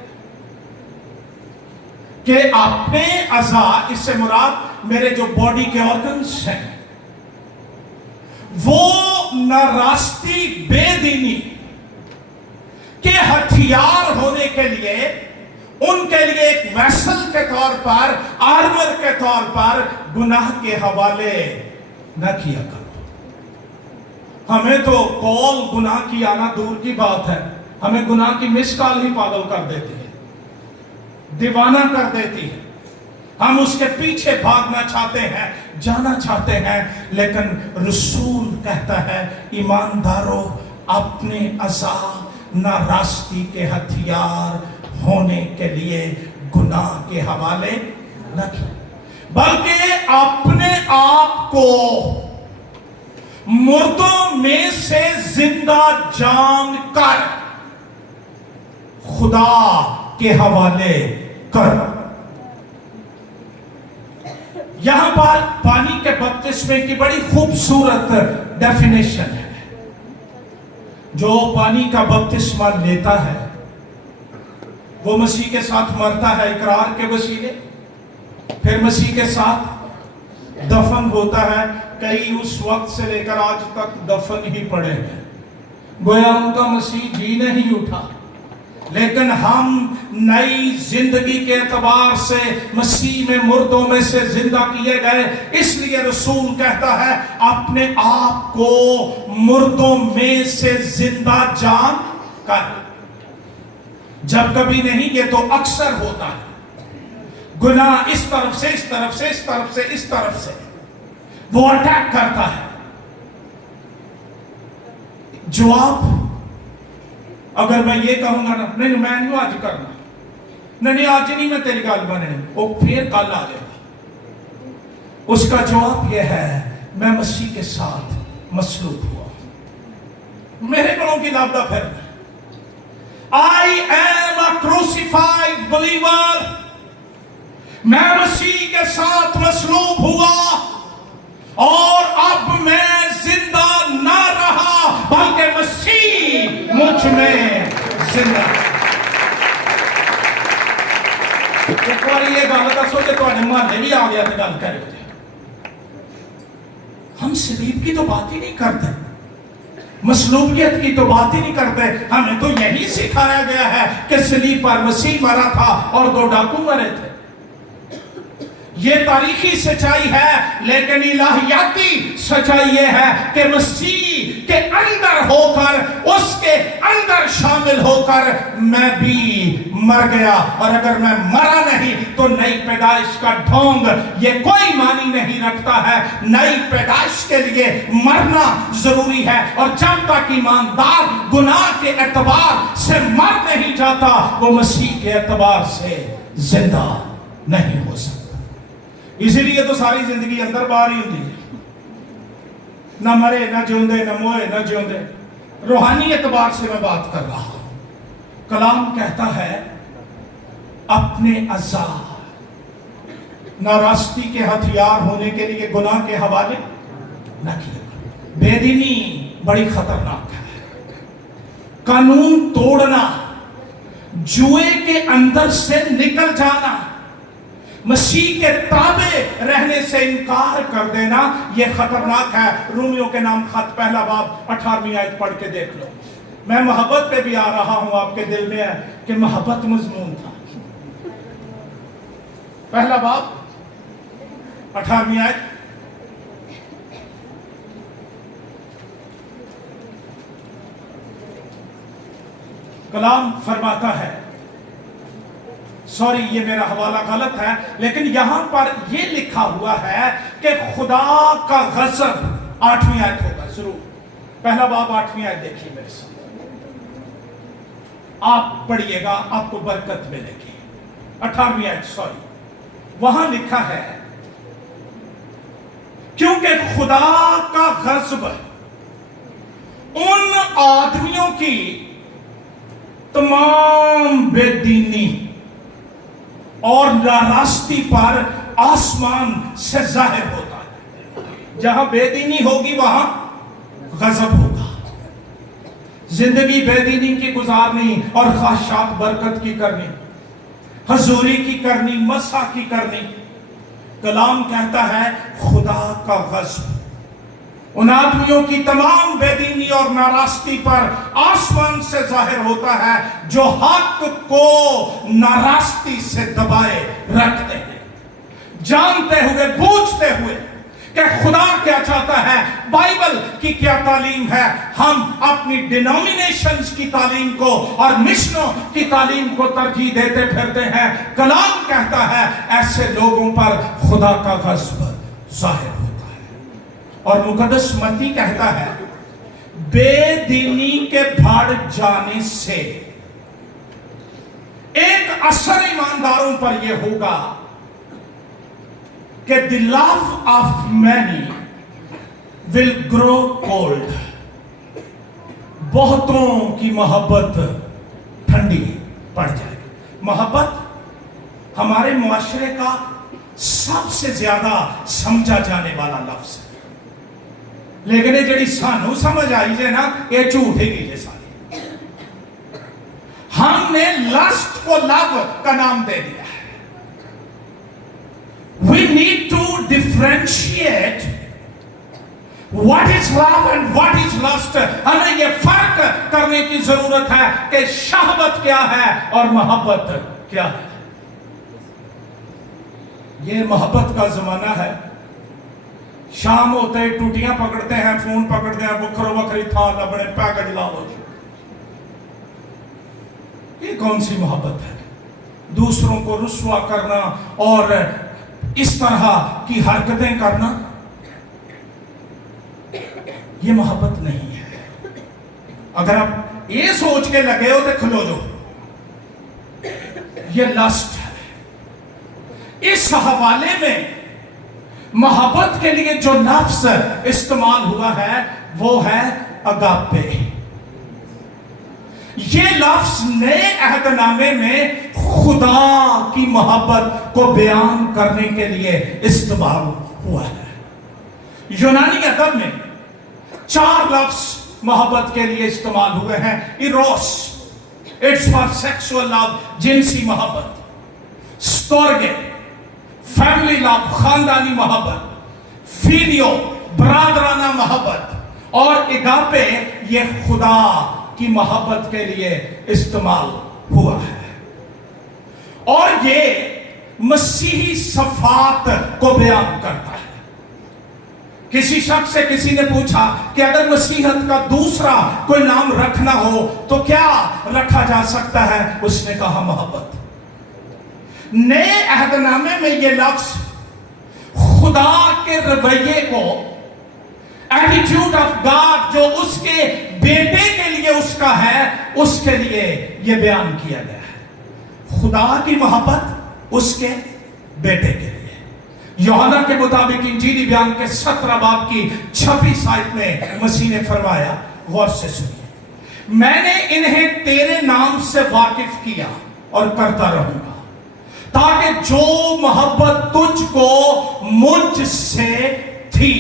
कि अपने अज़ा, इससे मुराद मेरे जो बॉडी के ऑर्गन्स हैं, वो नारास्ती, बेदीनी के हथियार होने के लिए, उनके लिए एक वेसल के तौर पर, आर्मर के तौर पर गुनाह के हवाले न किया करो। हमें तो कॉल गुनाह की आना दूर की बात है, हमें गुनाह की मिस कॉल ही पागल कर देती है, दीवाना कर देती है। हम उसके पीछे भागना चाहते हैं, जाना चाहते हैं, लेकिन रसूल कहता है ईमानदारों, अपने अज़ा नारास्ती के हथियार होने के लिए गुनाह के हवाले न किया, बल्कि अपने आप को मुर्दों में से जिंदा जान कर खुदा के हवाले कर। यहां पर पानी के बपतिस्मे की बड़ी खूबसूरत डेफिनेशन है। जो पानी का बपतिस्मा लेता है वो मसीह के साथ मरता है इकरार के वसीले, फिर मसीह के साथ दफन होता है। कई उस वक्त से लेकर आज तक दफन ही पड़े हैं, गोया उनका मसीह जी नहीं उठा, लेकिन हम नई जिंदगी के एतबार से मसीह में मुर्दों में से जिंदा किए गए। इसलिए रसूल कहता है अपने आप को मुर्दों में से जिंदा जान कर। जब कभी नहीं, ये तो अक्सर होता है। गुनाह इस तरफ से, इस तरफ से, इस तरफ से, इस तरफ से वो अटैक करता है। जवाब, अगर मैं ये कहूंगा ना, नहीं मैं नहीं आज करना, नहीं आज नहीं मैं तेरी गल बननी, वो फिर कल आ जाएगा। उसका जवाब यह है, मैं मसीह के साथ मसलूब हुआ। मेरे गुणों की लापता फिर I am a crucified believer। मैं मसीह के साथ मसलूब हुआ और अब मैं जिंदा ना रहा, बल्कि मसीह मुझ में जिंदा। एक बार ये गल दसो कि तुम्हारे महल्ले भी आ गया तो गल करो। हम सलीब की तो बात ही नहीं करते, मसलूबियत की तो बात ही नहीं करते। हमें तो यही सिखाया गया है कि सलीब पर मसीह मरा था और 2 डाकू मरे थे। ये तारीखी सच्चाई है, लेकिन इलाहियाती सच्चाई ये है कि मसीह के अंदर होकर, उसके अंदर शामिल होकर मैं भी मर गया। और अगर मैं मरा नहीं तो नई पैदाइश का ढोंग ये कोई मानी नहीं रखता है। नई पैदाइश के लिए मरना जरूरी है, और जब तक ईमानदार गुनाह के एतबार से मर नहीं जाता, वो मसीह के एतबार से जिंदा नहीं हो सकता। इसीलिए तो सारी जिंदगी अंदर बाहर ही होती है, ना मरे ना जिंदे, ना मोए ना जिंदे। रूहानी एतबार से मैं बात कर रहा हूं। कलाम कहता है अपने अज़ा नारास्ती के हथियार होने के लिए गुनाह के हवाले न किया। बेदीनी बड़ी खतरनाक है। कानून तोड़ना, जुए के अंदर से निकल जाना, मसीह के ताबे रहने से इनकार कर देना, यह खतरनाक है। रोमियो के नाम खत 1 बाब 18वीं आयत पढ़ के देख लो। मैं मोहब्बत पे भी आ रहा हूं, आपके दिल में है कि मोहब्बत मजमून था। 1 बाब 18वीं आयत, कलाम फरमाता है, सॉरी ये मेरा हवाला गलत है, लेकिन यहां पर ये लिखा हुआ है कि खुदा का गज़ब, 8वीं आयत होगा शुरू, 1 बाब 8वीं आयत देखिए मेरे साथ, आप पढ़िएगा आपको बरकत मिलेगी। 18वीं आयत, सॉरी, वहां लिखा है क्योंकि खुदा का गज़ब उन आदमियों की तमाम बेदीनी और नारास्ती पर आसमान से जाहिर होता है। जहां बेदीनी होगी वहां गजब होगा। जिंदगी बेदीनी की गुजारनी और ख्वाहिशात बरकत की करनी, हजूरी की करनी, मसा की करनी। कलाम कहता है खुदा का गजब उन आदमियों की तमाम बेदीनी और नारास्ती पर आसमान से जाहिर होता है जो हक को नारास्ती से दबाए रखते हैं, जानते हुए बूझते हुए कि खुदा क्या चाहता है, बाइबल की क्या तालीम है। हम अपनी डिनोमिनेशंस की तालीम को और मिशनों की तालीम को तरजीह देते फिरते हैं। कलाम कहता है ऐसे लोगों पर खुदा का गज़ब जाहिर होता है। और मुकद्दस मत्ती कहता है बेदीनी के बढ़ जाने से एक असर ईमानदारों पर यह होगा कि the love of many will grow cold। बहुतों की मोहब्बत ठंडी पड़ जाएगी। मोहब्बत हमारे मुआशरे का सबसे ज्यादा समझा जाने वाला लफ्ज है, लेकिन ये जड़ी सानू समझ आई है ना, ये झूठ ही है सारी। हमने लस्ट को लव का नाम दे दिया है। We need to differentiate What is love and what is lust? हमें ये फर्क करने की जरूरत है कि शहवत क्या है और मोहब्बत क्या है। ये मोहब्बत का जमाना है। शाम होते ही टूटियां पकड़ते हैं, फोन पकड़ते हैं, बखरो बखरी था लबड़े पैकेज ला लो। ये कौन सी मोहब्बत है? दूसरों को रुस्वा करना और इस तरह की हरकतें करना, ये मोहब्बत नहीं है। अगर आप ये सोच के लगे हो तो खलो जो, ये लस्ट है। इस हवाले में मोहब्बत के लिए जो लफ्ज इस्तेमाल हुआ है वो है अगापे। ये लफ्ज नए अहदनामे में खुदा की मोहब्बत को बयान करने के लिए इस्तेमाल हुआ है। यूनानी अदब में 4 लफ्ज मोहब्बत के लिए इस्तेमाल हुए हैं। Eros, it's for sexual love, जिनसी मोहब्बत। स्टोर्गे, फैमिली लव, खानदानी मोहब्बत। फीलियो, बरादराना मोहब्बत। और एगापे, ये खुदा की मोहब्बत के लिए इस्तेमाल हुआ है। और ये मसीही सफात को बयान करता है। किसी शख्स से किसी ने पूछा कि अगर मसीहत का दूसरा कोई नाम रखना हो तो क्या रखा जा सकता है? उसने कहा मोहब्बत। नए अहदनामे में ये लफ्ज खुदा के रवैये को, एटीट्यूड ऑफ गॉड जो उसके बेटे के लिए उसका है, उसके लिए यह बयान किया गया है। खुदा की मोहब्बत उसके बेटे के लिए। यूहन्ना के मुताबिक इंजीली बयान के 17 बाब की 26 आयत में मसीह ने फरमाया, गौर से सुनिए, मैंने इन्हें तेरे नाम से वाकिफ किया और करता रहूंगा ताकि जो मोहब्बत तुझको मुझसे थी।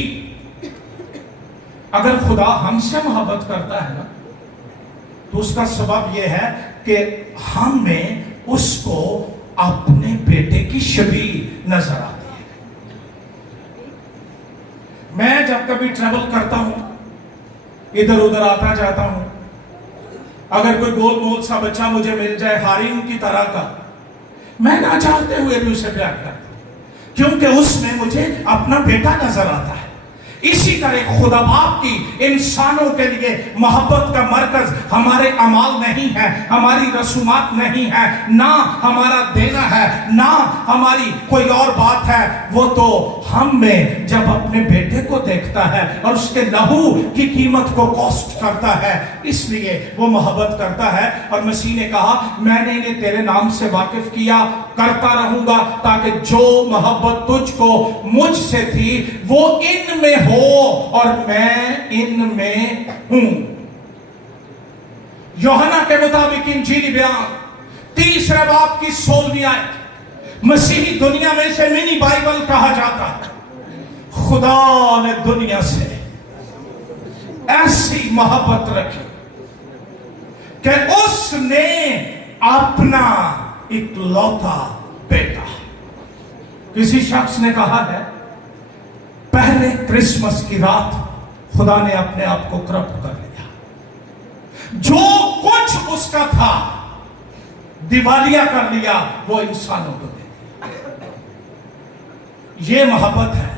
अगर खुदा हमसे मोहब्बत करता है ना, तो उसका सबब यह है कि हमें उसको अपने बेटे की शबीह नजर आती है। मैं जब कभी ट्रैवल करता हूं, इधर उधर आता जाता हूं, अगर कोई गोल मोल सा बच्चा मुझे मिल जाए हारिम की तरह का, मैं ना चाहते हुए भी उसे प्यार करता हूं, क्योंकि उसमें मुझे अपना बेटा नजर आता है। इसी तरह खुदा बाप की इंसानों के लिए मोहब्बत का मरकज हमारे अमाल नहीं है, हमारी रसूमात नहीं है, ना हमारा देना है, ना हमारी कोई और बात है। वो तो हम में जब अपने बेटे को देखता है और उसके लहू की कीमत को कॉस्ट करता है, इसलिए वो मोहब्बत करता है। और मसीह ने कहा, मैंने इन्हें तेरे नाम से वाकिफ किया, करता रहूंगा ताकि जो मोहब्बत तुझको मुझसे थी वो इनमें हो और मैं इनमें हूं। यूहन्ना के मुताबिक इंजीली बयान 3 बाब की 16वीं आयत, मसीही दुनिया में से मिनी बाइबल कहा जाता है। खुदा ने दुनिया से ऐसी मोहब्बत रखी कि उसने अपना इकलौता बेटा, किसी शख्स ने कहा है, पहले क्रिसमस की रात खुदा ने अपने आप को करप्ट कर लिया। जो कुछ उसका था दिवालिया कर लिया, वो इंसानों को दे दिया। ये मोहब्बत है,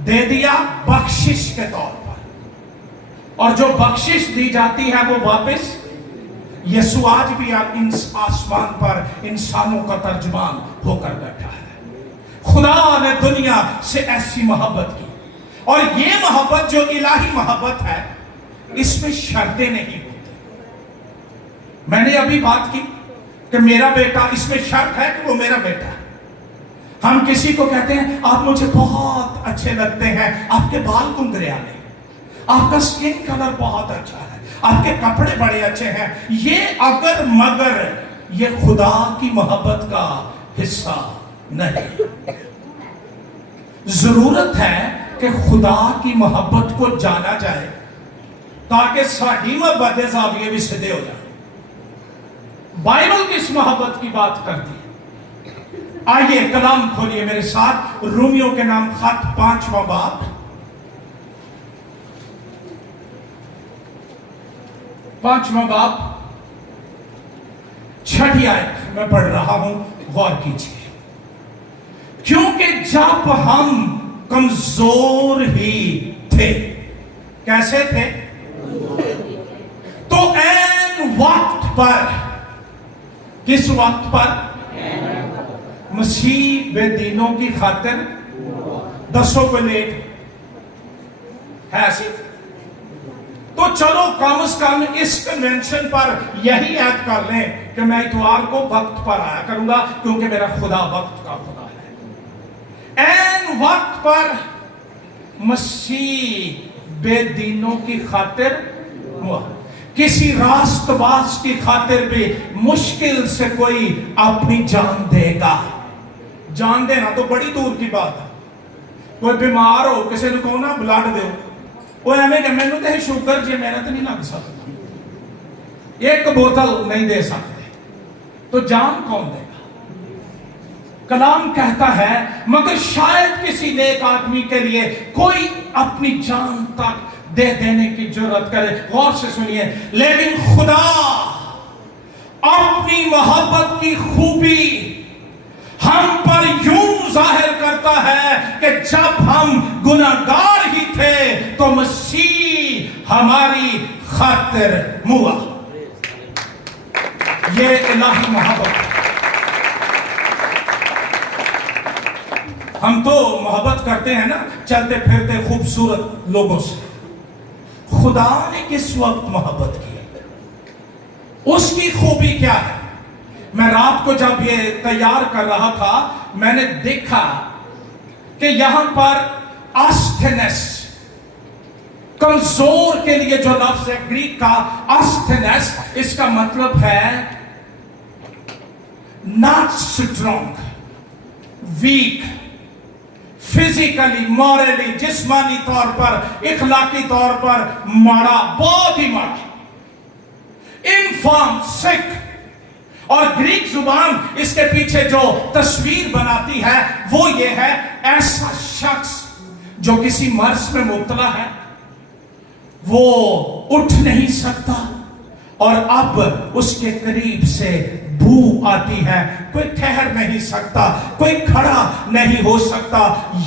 दे दिया बख्शिश के तौर पर। और जो बख्शिश दी जाती है वो वापस, यीशु आज भी आसमान पर इंसानों का तर्जुमान होकर बैठा है। खुदा ने दुनिया से ऐसी मोहब्बत की, और ये मोहब्बत जो इलाही मोहब्बत है, इसमें शर्तें नहीं होती। मैंने अभी बात की कि मेरा बेटा, इसमें शर्त है कि वो मेरा बेटा है। हम किसी को कहते हैं, आप मुझे बहुत अच्छे लगते हैं, आपके बाल गुंगरियाले, आपका स्किन कलर बहुत अच्छा है, आपके कपड़े बड़े अच्छे हैं। ये अगर मगर ये खुदा की मोहब्बत का हिस्सा नहीं। जरूरत है कि खुदा की मोहब्बत को जाना जाए ताकि साडी मोहब्बत ज़ाविये भी सीधे हो जाए। बाइबल किस मोहब्बत की बात करती है? आइए कलाम खोलिए मेरे साथ, रोमियो के नाम खत 5वां बाब 5वां बाब 6ठी आयत मैं पढ़ रहा हूं, गौर कीजिए। क्योंकि जब हम कमजोर ही थे, कैसे थे? तो ऐन वक्त पर, किस वक्त पर? मसीह बेदीनों की खातिर 10 को लेट है ऐसी। तो चलो कम से कम इस कन्वेंशन पर यही ऐड कर लें कि मैं इतवार को वक्त पर आया करूंगा, क्योंकि मेरा खुदा वक्त का खुदा है। ऐन वक्त पर मसीह बेदीनों की खातिर हुआ। किसी रास्तबाज की खातिर भी मुश्किल से कोई अपनी जान देगा। जान देना तो बड़ी दूर की बात है। कोई बीमार हो, किसी ने कहो ना ब्लड दो, वो एवं कि मैनू तो शुगर जी मेहनत नहीं लग सकती, एक बोतल नहीं दे सकते, तो जान कौन देगा? कलाम कहता है मगर शायद किसी नेक आदमी के लिए कोई अपनी जान तक दे देने की जरूरत करे। गौर से सुनिए, लेकिन खुदा अपनी मोहब्बत की खूबी हम पर यूं जाहिर करता है कि जब हम गुनाहगार ही थे तो मसीह हमारी खातिर मुआ। ये इलाही मोहब्बत। हम तो मोहब्बत करते हैं ना चलते फिरते खूबसूरत लोगों से। खुदा ने किस वक्त मोहब्बत की, उसकी खूबी क्या है? मैं रात को जब ये तैयार कर रहा था, मैंने देखा कि यहां पर आस्थेनेस, कमजोर के लिए जो लफ्ज है ग्रीक का आस्थेनेस, इसका मतलब है not strong, weak, physically, morally, जिस्मानी तौर पर, इखलाकी तौर पर माड़ा, बहुत ही माड़ा, इनफॉर्म, सिक। और ग्रीक जुबान इसके पीछे जो तस्वीर बनाती है वो ये है, ऐसा शख्स जो किसी मर्ज में मुब्तला है, वो उठ नहीं सकता और अब उसके करीब से बू आती है, कोई ठहर नहीं सकता, कोई खड़ा नहीं हो सकता।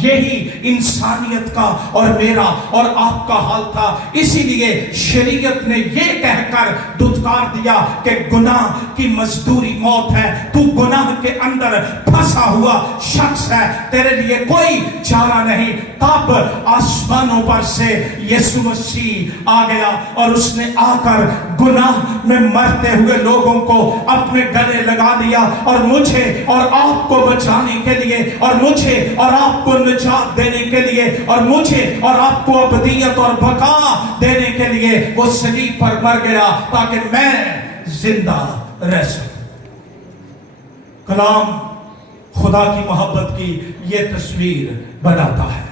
यही इंसानियत का और मेरा और आपका हाल था। इसीलिए शरीयत ने यह कहकर दुत्कार दिया कि गुनाह की मजदूरी मौत है, तू गुनाह के अंदर फंसा हुआ शख्स है, तेरे लिए कोई चारा नहीं। तब आसमानों पर से यीशु मसीह आ गया और उसने आकर गुनाह में मरते हुए लोगों को अपने गले लगा दिया और मुझे और आपको बचाने के लिए और मुझे और आपको निजात देने के लिए और मुझे और आपको अबदियत और बका देने के लिए वो सलीब पर मर गया ताकि मैं जिंदा रह सकूं। कलाम खुदा की मोहब्बत की ये तस्वीर बनाता है।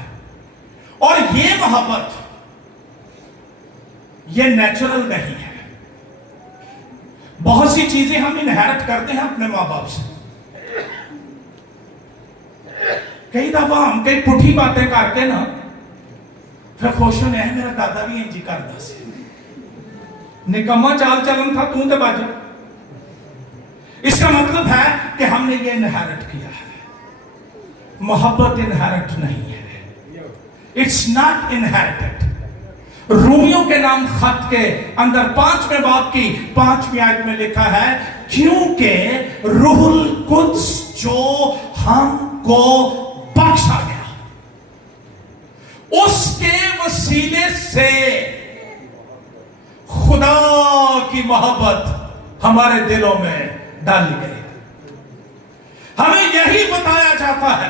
और ये मोहब्बत ये नेचुरल नहीं है। बहुत सी चीजें हम इनहेरिट करते हैं अपने माँ बाप से। कई दफा हम कई पुठी बातें करते ना, फिर खुश होने हैं मेरा दादा भी इंजी करता से, निकम्मा चाल चलन था तू तो बाजू। इसका मतलब है कि हमने ये इनहेरिट किया है। मोहब्बत इनहेरिट नहीं है, इट्स नॉट इनहेरिटेड। रूमियों के नाम खत के अंदर 5वें बाब की 5वीं आयत में लिखा है, क्योंकि रूहुल कुद्स जो हमको बख्शा गया उसके वसीले से खुदा की मोहब्बत हमारे दिलों में डाली गई। हमें यही बताया जाता है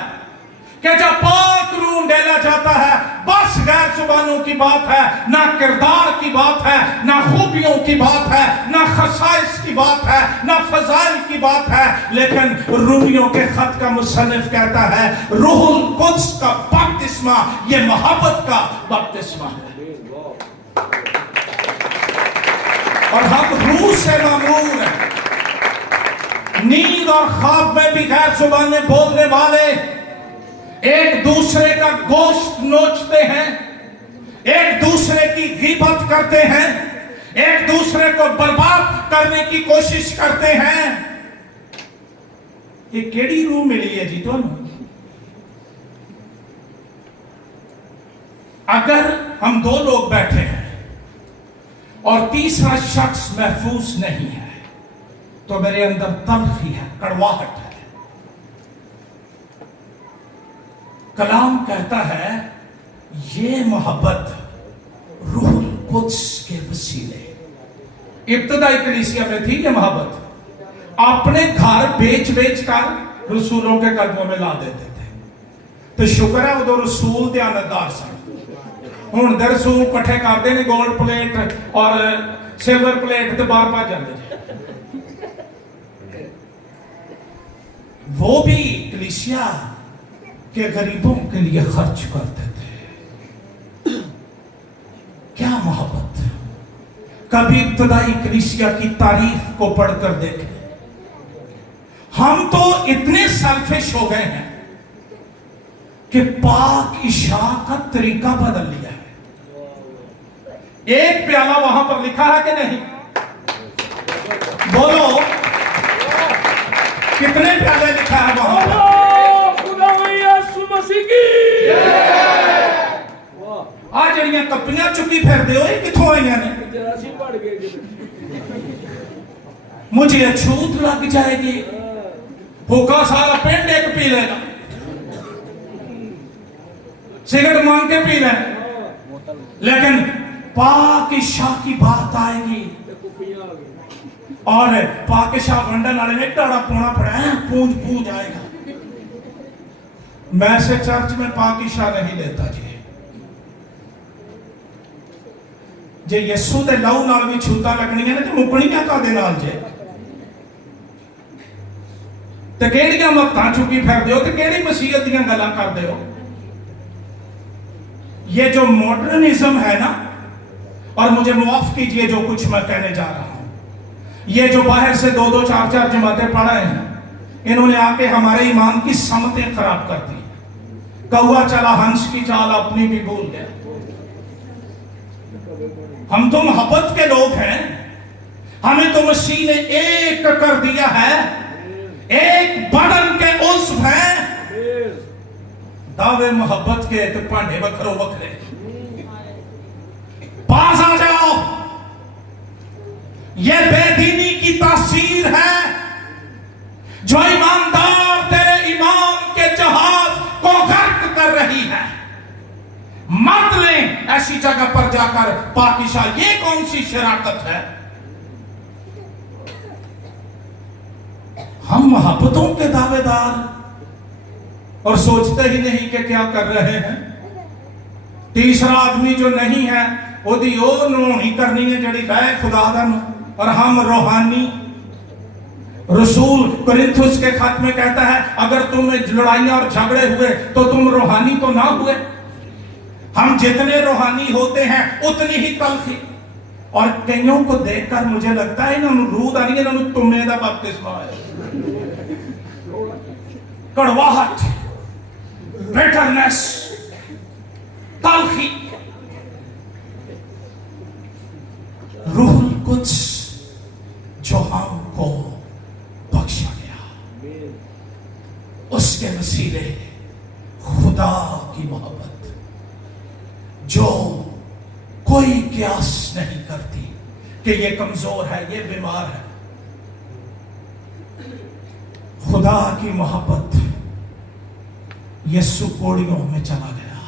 कि जब पाक रूह डाला जाता है, बस गैर जुबानों की बात है, ना किरदार की बात है, ना खूबियों की बात है, ना खसाइस की बात है, ना फजाइल की बात है, लेकिन रूमियों के खत का मुसन्निफ कहता है रूहुल कुद्स का बपतिस्मा ये मोहब्बत का बपतिस्मा है। और हम रूह से मामूर हैं। नींद और ख्वाब में भी गैर जुबानें बोलने वाले एक दूसरे का गोश्त नोचते हैं, एक दूसरे की गीबत करते हैं, ایک دوسرے کو برباد کرنے کی کوشش کرتے ہیں. یہ کیڑی روح ملی ہے جی تمہیں؟ اگر ہم دو لوگ بیٹھے ہیں اور تیسرا شخص محفوظ نہیں ہے تو میرے اندر تلخی ہے، کڑواہٹ ہے. کلام کہتا ہے یہ محبت روح القدس کے وسیلے. ابتدائی کلیسیا میں تھی یہ محبت. اپنے گھر بیچ کر رسولوں کے قدموں میں لا دیتے تھے. تو شکر ہے وہ دو رسول دیانتدار سن. ہوں دے رسول کٹھے کرتے ہیں گولڈ پلیٹ اور سلور پلیٹ تے بار بار جاتے. وہ بھی کلیسیا کے غریبوں کے لیے خرچ کرتے تھے. کیا محبت! کبھی ابتدائی کلیسیا کی تاریخ کو پڑھ کر دیکھیں. ہم تو اتنے سیلفش ہو گئے ہیں کہ پاک عشاء کا طریقہ بدل لیا ہے. ایک پیالہ وہاں پر لکھا ہے کہ نہیں؟ بولو کتنے پیالے لکھا ہے وہاں پر؟ آج جڑیاں کپیاں چکی پھر دے ہوئے کتھوں آئیاں نے؟ مجھے اچھوت لگ جائے گی. بھوکا سارا پینڈ ایک پی لے گا. سگریٹ مانگ کے پی لیں. لیکن پاک عشاء کی بات آئے گی اور پاک عشاء ونڈن والے نے ٹاڑا پونا پڑا ہے. پونج آئے گا. میں سے چرچ میں پاک عشاء نہیں لیتا جی. جے یسو دے لہو نال بھی چھوتا لگنی ہے تے مکنیاں کا دے نال جے. تے کیڑیاں مقتاں چکی پھر دیو تے کیڑی مسیحت دیاں گلاں کر دیو. یہ جو ماڈرنزم ہے نا، اور مجھے معاف کیجئے جو کچھ میں کہنے جا رہا ہوں، یہ جو باہر سے دو چار جماعتیں پڑھائے ہیں، انہوں نے آ کے ہمارے ایمان کی سمتیں خراب کر دی. کوا چلا ہنس کی چال اپنی بھی بھول گیا. ہم تو محبت کے لوگ ہیں. ہمیں تو مسیح نے ایک کر دیا ہے. ایک بدن کے عضو ہیں. دعوے محبت کے تو پانڈے بکرو بکرے. پاس آ جاؤ. یہ بے دینی کی تاثیر ہے جو ایماندار تیرے ایمان کے جہاز کو غرق کر رہی ہے. مت لیں ایسی جگہ پر جا کر پاک عشاء. یہ کون سی شراکت ہے؟ ہم محبتوں کے دعوے دار اور سوچتے ہی نہیں کہ کیا کر رہے ہیں. تیسرا آدمی جو نہیں ہے وہ دی او نوحی کرنی ہے جڑی رائے خدا دن. اور ہم روحانی. رسول کرنتھس کے خط میں کہتا ہے اگر تمہیں لڑائیاں اور جھگڑے ہوئے تو تم روحانی تو نہ ہوئے. ہم جتنے روحانی ہوتے ہیں اتنی ہی تلخی. اور کئیوں کو دیکھ کر مجھے لگتا ہے انہوں روح آنی ہے انہوں تمہیں دا بپتسمہ ہے. کڑواہٹ، بیٹرنس، تلخی. روح القدس جو ہم کو بخشا گیا، اس کے وسیلے خدا کی محبت جو کوئی قیاس نہیں کرتی کہ یہ کمزور ہے، یہ بیمار ہے. خدا کی محبت یسوع کوڑیوں میں چلا گیا،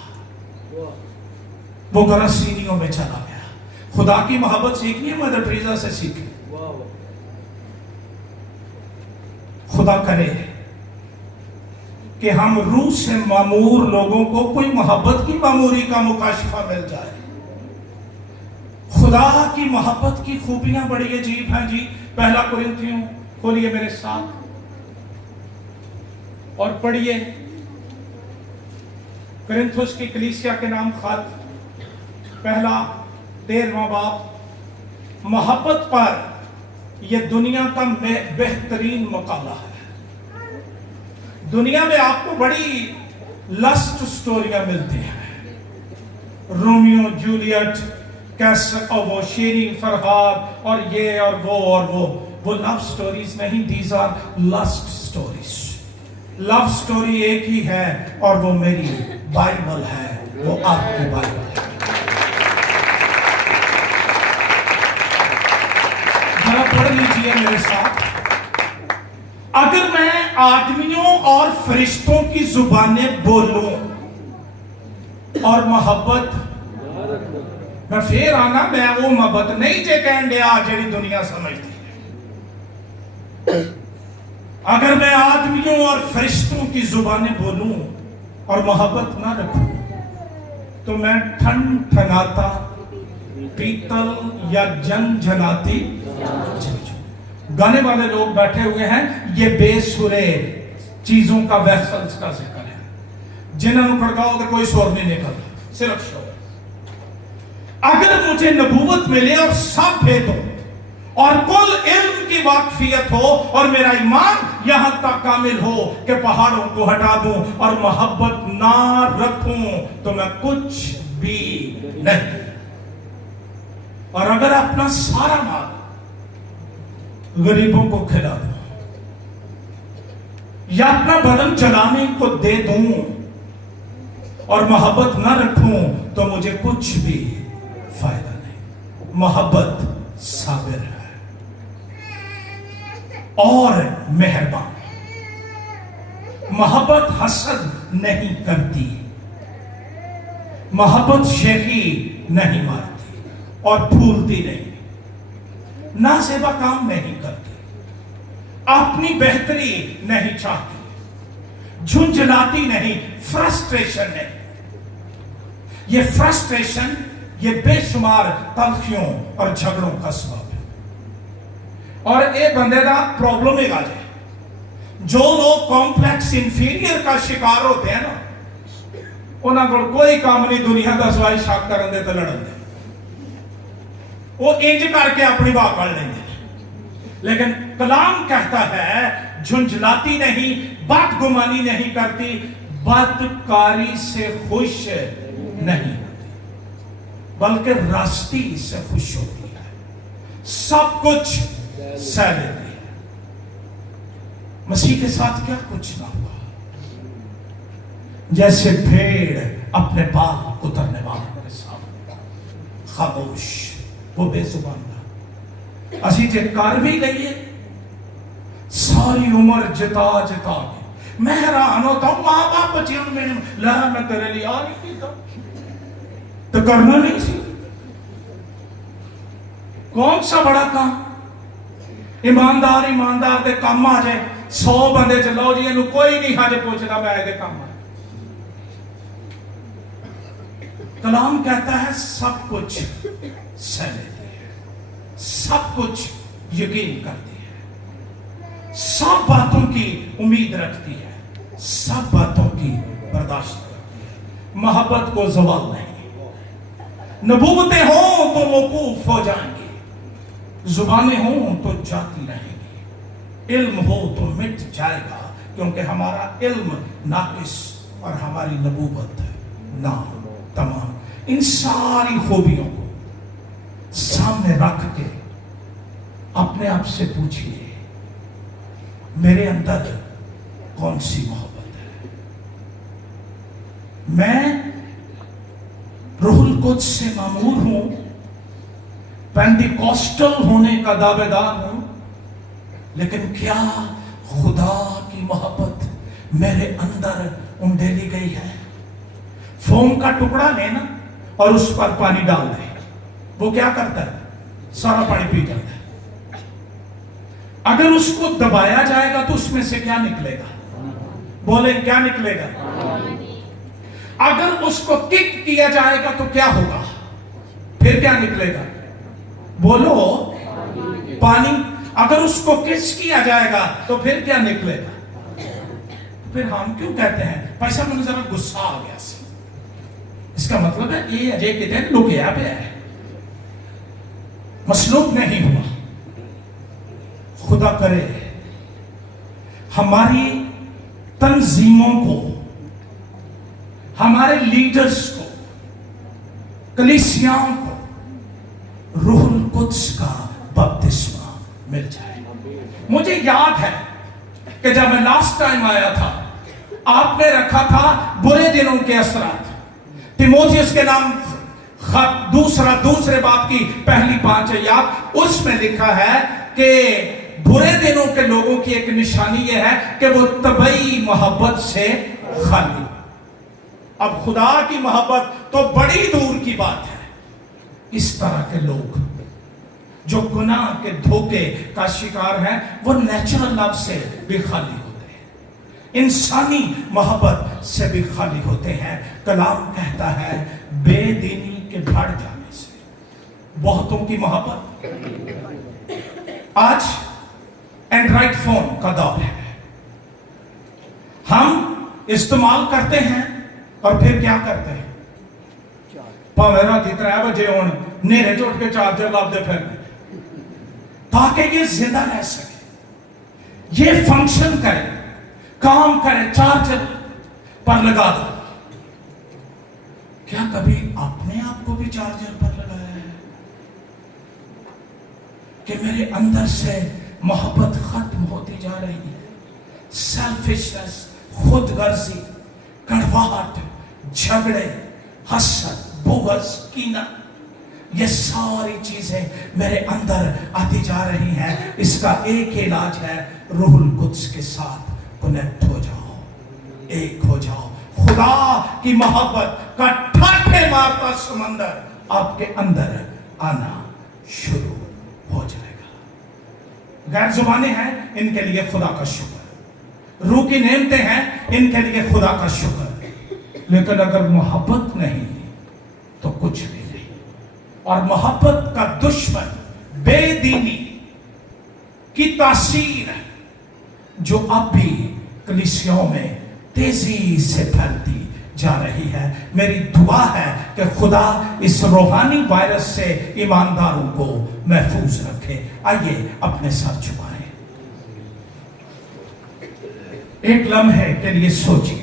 وہ گرسینیوں میں چلا گیا. خدا کی محبت سیکھنی ہے مدر ٹریزا سے سیکھیں. خدا کرے کہ ہم روح سے معمور لوگوں کو کوئی محبت کی معموری کا مکاشفہ مل جائے. خدا کی محبت کی خوبیاں بڑی عجیب ہیں جی. پہلا کرنتھیوں کھولیے میرے ساتھ اور پڑھیے. کرنتھس کی کلیسیا کے نام خط پہلا 13واں باب. محبت پر یہ دنیا کا بہترین مقالہ ہے. دنیا میں آپ کو بڑی لسٹ سٹوریاں ملتی ہیں. رومیو جولیٹ कैसे और वो शेरिंग फरहाद और ये और वो लव स्टोरीज नहीं, these are lust stories. Love story एक ही है और वो मेरी बाइबल है, वो आपकी बाइबल है। जरा पढ़ लीजिए मेरे साथ। अगर मैं आदमियों और फरिश्तों की जुबानें बोलूं और मोहब्बत, मैं फिर आना, मैं वो मोहब्बत नहीं जे कहन दिया जेड़ी दुनिया समझती है। अगर मैं आदमियों और फरिश्तों की जुबानें बोलूं और मोहब्बत ना रखूं तो मैं ठनठनाता पीतल या जनजनाती। गाने वाले लोग बैठे हुए हैं, ये बेसुरे चीजों का वेसल्स का जिक्र है, जिन्होंने खड़काओ तो कोई शोर नहीं निकलता, सिर्फ शोर। अगर मुझे नबूवत मिले और सब भेदों और कुल इल्म की वाकफियत हो और मेरा ईमान यहां तक कामिल हो कि पहाड़ों को हटा दूं और मोहब्बत ना रखूं तो मैं कुछ भी नहीं। और अगर अपना सारा माल गरीबों को खिला दूं या अपना बदन चलाने को दे दूं और मोहब्बत ना रखूं तो मुझे कुछ भी फायदा नहीं। मोहब्बत साबिर है और मेहरबान। मोहब्बत हसद नहीं करती, मोहब्बत शेखी नहीं मारती और फूलती नहीं, ना सेवा काम नहीं करती, अपनी बेहतरी नहीं चाहती, झुंझलाती नहीं, फ्रस्ट्रेशन नहीं। ये फ्रस्ट्रेशन ये बेशुमार तलखियों और झगड़ों का सबब है। और ये बंदे का प्रॉब्लम है गाजे, जो लोग कॉम्प्लेक्स इंफीरियर का शिकार होते हैं ना, उन्होंने को कोई काम नहीं दुनिया का सवाई शक करन दे ते लड़न दे, वो इंज करके अपनी बात कर लेंगे। लेकिन कलाम कहता है झुंझलाती नहीं, बदगुमानी नहीं करती, बदकारी से खुश नहीं, बल्कि रास्ती से खुश होती है, सब कुछ सह लेती है। मसीह के साथ क्या कुछ ना हुआ, जैसे भेड़ अपने बाल उतरने वालों के सामने खामोश, वो बेजुबान था। असी जे कर भी लईए सारी उम्र जिता जिता के मैं हैरान होता हूं, मां बाप बच्चियों में ला मैं तेरे लिए आ नहीं पीता तो करना नहीं सी। कौन सा बड़ा काम, ईमानदार ईमानदार दे काम आ जाए, 100 बंदे चलो जी इन्हू कोई नहीं हाजे पूछता मैं दे काम आ। कलाम कहता है सब कुछ सह लेती है, सब कुछ यकीन करती है, सब बातों की उम्मीद रखती है, सब बातों की बर्दाश्त करती है। मोहब्बत को ज़वाल नहीं। नबूवतें हों तो मौकूफ हो जाएंगी, जुबानें हों तो जाती रहेंगी, इल्म हो तो मिट जाएगा, क्योंकि हमारा इल्म नाकिस और हमारी नबूवत ना तमाम। इन सारी खूबियों को सामने रख के अपने आप से पूछिए, मेरे अंदर कौन सी मोहब्बत है? मैं रूहुल कुद्स से मामूर हूं, पेंटिकॉस्टल होने का दावेदार हूं, लेकिन क्या खुदा की मोहब्बत मेरे अंदर उंडेली गई है? फोम का टुकड़ा लेना और उस पर पानी डाल दे, वो क्या करता है? सारा पानी पी जाता है। अगर उसको दबाया जाएगा तो उसमें से क्या निकलेगा? बोले क्या निकलेगा? अगर उसको किक किया जाएगा तो क्या होगा? फिर क्या निकलेगा? बोलो पानी। अगर उसको किस किया जाएगा तो फिर क्या निकलेगा? फिर हम क्यों कहते हैं पैसा मुझे जरा गुस्सा आ गया, इसका मतलब है ये अजय के दिन लुकिया पे है, मसलूब नहीं हुआ। खुदा करे हमारी तंजीमों को, हमारे लीडर्स को, कलीसियाओं को روح القدس کا بپتسمہ مل جائے. مجھے یاد ہے کہ جب میں لاسٹ ٹائم آیا تھا آپ نے رکھا تھا برے دنوں کے اثرات. تیموتھیوس کے نام خط دوسرے باب کی پہلی 5 آیات، اس میں لکھا ہے کہ برے دنوں کے لوگوں کی ایک نشانی یہ ہے کہ وہ طبعی محبت سے خالی. اب خدا کی محبت تو بڑی دور کی بات ہے. اس طرح کے لوگ جو گناہ کے دھوکے کا شکار ہیں وہ نیچرل لو سے بھی خالی ہوتے ہیں، انسانی محبت سے بھی خالی ہوتے ہیں. کلام کہتا ہے بے دینی کے بڑھ جانے سے بہتوں کی محبت. آج اینڈرائڈ فون کا دور ہے، ہم استعمال کرتے ہیں اور پھر کیا کرتے ہیں؟ رات 3 بجے ہون نیرے چوٹ کے چارجر لابدے پھرنے تاکہ یہ زندہ رہ سکے، یہ فنکشن کرے، کام کرے. چارجر پر لگا دو. کیا کبھی اپنے آپ کو بھی چارجر پر لگایا ہے کہ میرے اندر سے محبت ختم ہوتی جا رہی ہے؟ سیلفشنس، خود غرضی، کڑواہٹ، جھگڑے، حسد، بغض، کینہ، یہ ساری چیزیں میرے اندر آتی جا رہی ہیں. اس کا ایک علاج ہے، روح القدس کے ساتھ کنیکٹ ہو جاؤ، ایک ہو جاؤ. خدا کی محبت کا ٹھاٹھے مارتا سمندر آپ کے اندر آنا شروع ہو جائے گا. غیر زبانیں ہیں، ان کے لیے خدا کا شکر. روح کی نعمتیں ہیں، ان کے لیے خدا کا شکر. لیکن اگر محبت نہیں تو کچھ بھی نہیں. اور محبت کا دشمن بے دینی کی تاثیر جو اب بھی کلیسیوں میں تیزی سے پھیلتی جا رہی ہے. میری دعا ہے کہ خدا اس روحانی وائرس سے ایمانداروں کو محفوظ رکھے. آئیے اپنے سر جھکائیں، ایک لمحے کے لیے سوچیے.